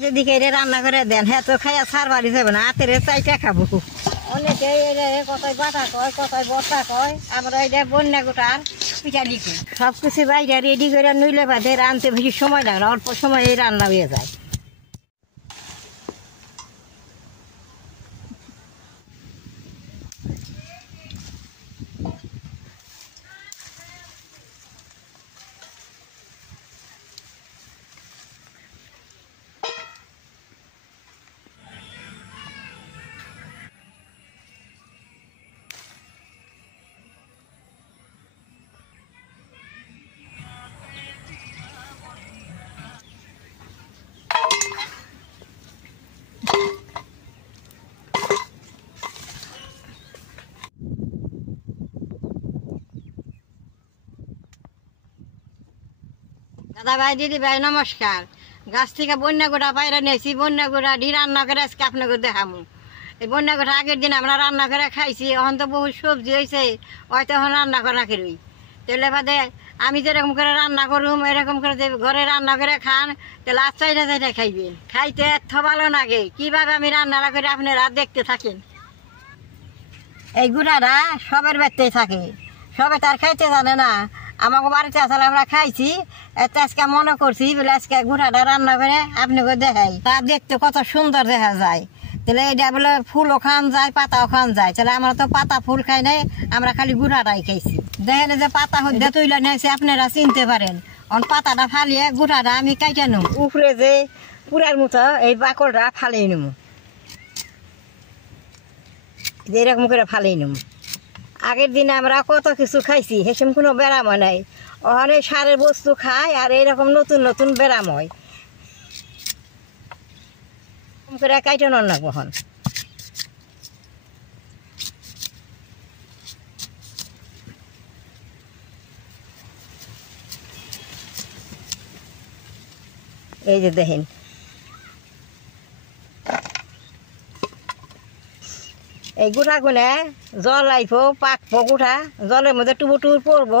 যদি কেড়ে রান্না করে দেন হ্যাঁ তো খাইয়া সার বাড়ি যাবে না হাতের চাইটা খাবো। অনেকে কতই বাটা কয় কতই বটা কয় আমরা এটা বন্যা গোটার পিঠা লিখি সব কিছু বাইরে রেডি করে নইলে বাদে রানতে বেশি সময় লাগে না, অল্প সময় এই রান্না হয়ে যায়। দাদা ভাই দিদি ভাই নমস্কার। গাছ থেকে বন্যা গোটা বাইরে নিয়েছি, বন্যা গোটা ডি রান্না করে আজকে আপনাকে দেখামু। এই বন্যা গোটা আগের দিন আমরা রান্না করে খাইছি, এখন তো বহু সবজি হয়েছে হয়তো এখন রান্না করা করি। তাহলে বাদে আমি যেরকম করে রান্না করুম এরকম করে যে ঘরে রান্না করে খান তাহলে আর চাইটা চাইটা খাইবেন। খাইতে এত ভালো লাগে কিভাবে আমি রান্নাটা করে আপনারা দেখতে থাকেন। এই গুড়াটা সবের বাড়িতেই থাকে, সবে তার খাইতে জানে না। আমাকে বাড়িতে আসলে আমরা খাইছি, এত আজকে মনে করছি বলে আজকে গুড়াটা রান্না করে আপনাকে দেখাই। তা দেখতে কত সুন্দর দেখা যায়। তাহলে এটা বলে ফুলও খান যায় পাতাও খান যায়, তাহলে আমরা তো পাতা ফুল খাই নাই, আমরা খালি গুড়াটাই খাইছি। দেখেন যে পাতা হইতে তুইলা নিয়েছি আপনারা চিনতে পারেন। পাতাটা ফালিয়ে গুড়াটা আমি কাইটা নেব, উপরে যে পুরার মতো এই বাকলটা ফালিয়ে নেব, এরকম করে ফালিয়ে নেব। আগের দিনে আমরা কত কিছু খাইছি, হেসম কোনো ব্যারাম হয় নাই। ওখানে সারের বস্তু খায় আর এইরকম নতুন নতুন ব্যারাম হয়। করে কাইটে নন না কখন এই যে দেখেন এই গুঁড়া গুনে জল আইব পাকবো, গুঁড়া জলের মধ্যে টুবু টুবু পড়বো,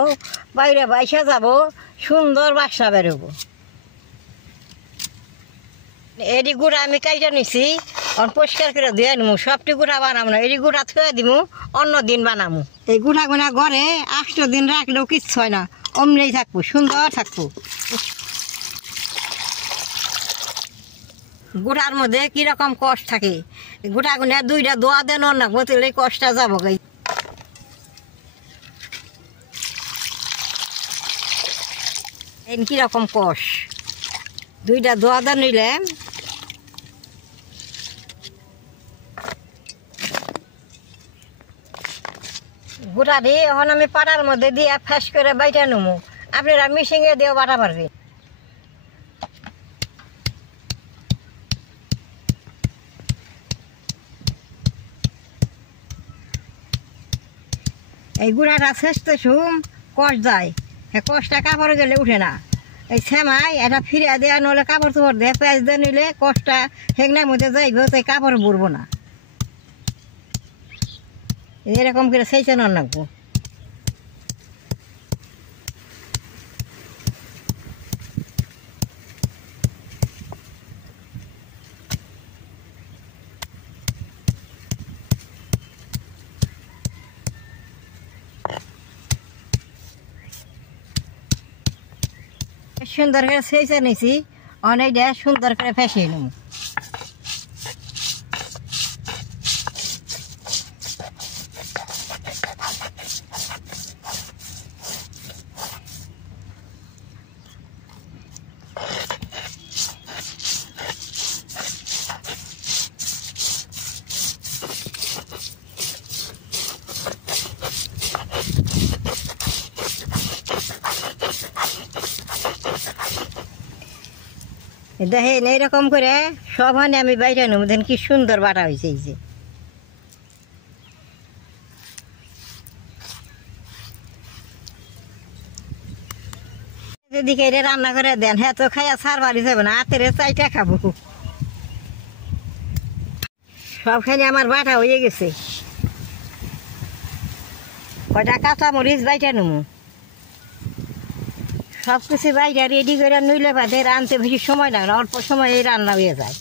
বাইরে বাইসা যাব, সুন্দর বাসনা বেরোবো। এডি গুঁড়া আমি কাইটা নিছি, পরিষ্কার করে ধুয়ে নিবো। সবটি গুঁড়া বানাবো না, এডি গুঁড়া থুয়ে দিব, অন্য দিন বানাবো। এই গুঁড়া গুনা ঘরে 8 দিন রাখলেও কিচ্ছু হয় না, অমনি থাকবো, সুন্দর থাকবো। গুঁড়ার মধ্যে কিরকম কষ্ট থাকে, গুঁড়া গুনে 2টা দোয়া দেন না বলতে কষ্টটা যাবো। কিরকম কষ 2টা দোয়া দেন নিলে গুঁড়া দিয়ে এখন আমি পাড়ার মধ্যে দিয়ে ফ্যাস করে বাইটা নেবো। আপনারা মিশিংয়ে দিয়েও বাটা পারবে। এই গুঁড়াটা শেষতে শুম কষ যায়, হ্যাঁ কষটা কাপড়ে গেলে উঠে না। এই সেমাই এটা ফিরে দেওয়া নলে কাপড় চোপড় দিয়ে পেঁয়াজ দিয়ে নিলে কষটা হেগনার মধ্যে যাইব, তাই কাপড় বুড়বো না। এরকম করে সেইটা নন রাখবো। সুন্দর করে সেইটা নিছি, অনেক সুন্দর করে ফেসিয়ে নেব। দেখেন এইরকম করে সব হানে আমি বাইরে নেব। দেখেন কি সুন্দর বাটা হয়েছে। এই যে যদি কেড়ে রান্না করে দেন হ্যাঁ তো খাইয়া সার বাড়ি যাবে না, হাতের চাইটা খাবো। সবখানে আমার বাটা হয়ে গেছে। কয়টা কাঁচা মরিচ বাইটা নেব, সব কিছু বাইরে রেডি করে নইলে বাদে রাঁধতে বেশি সময় লাগে না, অল্প সময়ে রান্না হয়ে যায়।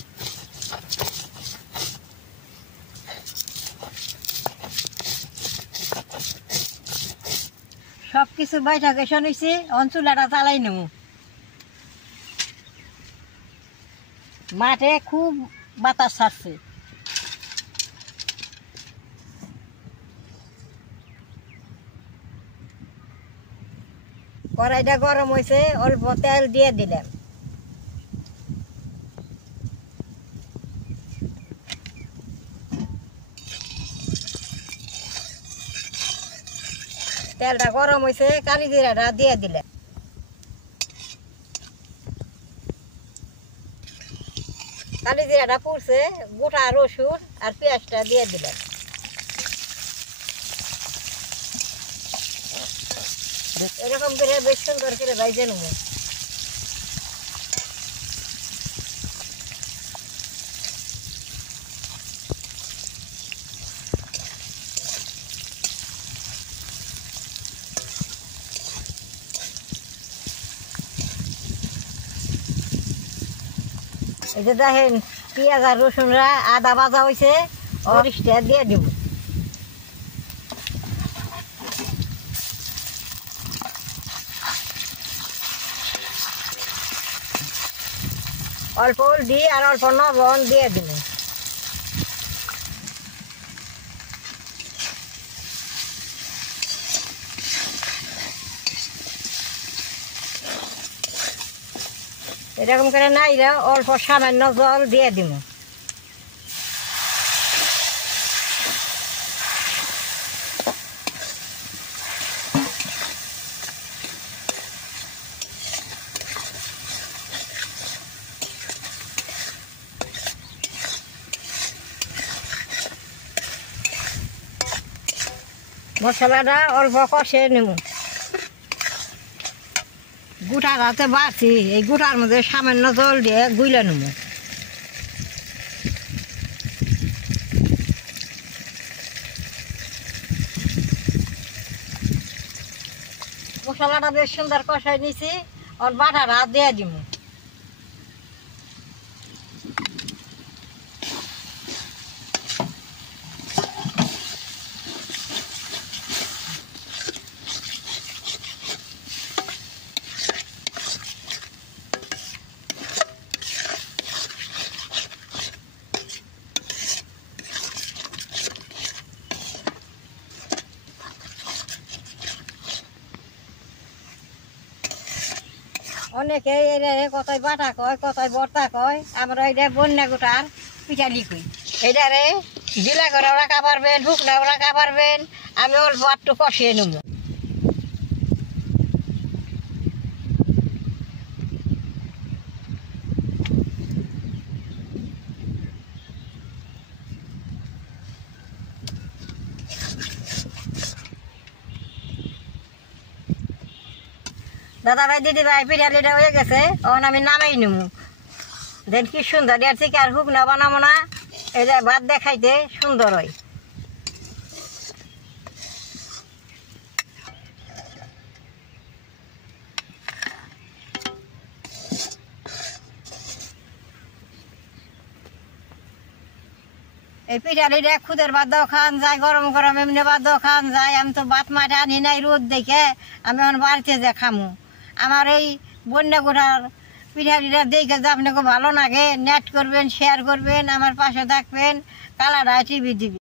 সব কিছু বাইটা গেছে নিছি, অঞ্চলাটা চালাই নেব। মাঠে খুব বাতাস ছাড়ছে। কড়াইটা গরম হয়েছে, অল্প তেল দিয়ে দিলাম। তেলটা গরম হয়েছে, কালি জিরাটা দিয়ে দিলাম। কালি জিরাটা পুড়ছে, গোটা রসুন আর পেঁয়াজটা দিয়ে দিলাম। এরকম করে বেশ সুন্দর করে ভাইজে নেব। এই যে দেখেন পেঁয়াজ আর রসুনরা আদা ভাজা হয়েছে, মরিচটা দিয়ে দিব। অল্প হলদি আর অল্প লবণ দিয়ে দিব। এরকম করে নাইলে অল্প সামান্য জল দিয়ে দিব। মশলাটা অল্প কষে নেব। গোটা রাতে বাড়ছি, এই গোটার মধ্যে সামান্য জল দিয়ে গুইলে নেব। মশলাটা বেশ সুন্দর কষাই নিছি, আর বাটাটা দিয়ে দিব। অনেকে কতই বাটা কয়, কতই বর্তা কয়, আমরা এটা বন্যা গোটার পিঠালি কই। এটারে ডিলা করে রাখা পারবেন, শুকনাও রাখা পারবেন। আমি অল্প একটু কষিয়ে নেব। দাদা ভাই দিদি ভাই পিঠালিটা হয়ে গেছে, তখন আমি নামাই নেব। দেন কি সুন্দর, এর থেকে আর শুকনা বানাবো না, এটা ভাত দেখাইতে সুন্দর হয়। এই পিঠালিটা খুদের ভাত দাও খান যায়, গরম গরম এমনি ভাত দাও খান যায়। আমি তো ভাত মাঠে আনি নাই, রোদ দেখে আমি এখন বাড়িতে যে খামু। আমার এই বন্যা গোটার পিঠালিটা দেখে যে আপনাকে ভালো লাগে, নেট করবেন, শেয়ার করবেন, আমার পাশে থাকবেন, কালাডা টিভি দিবি।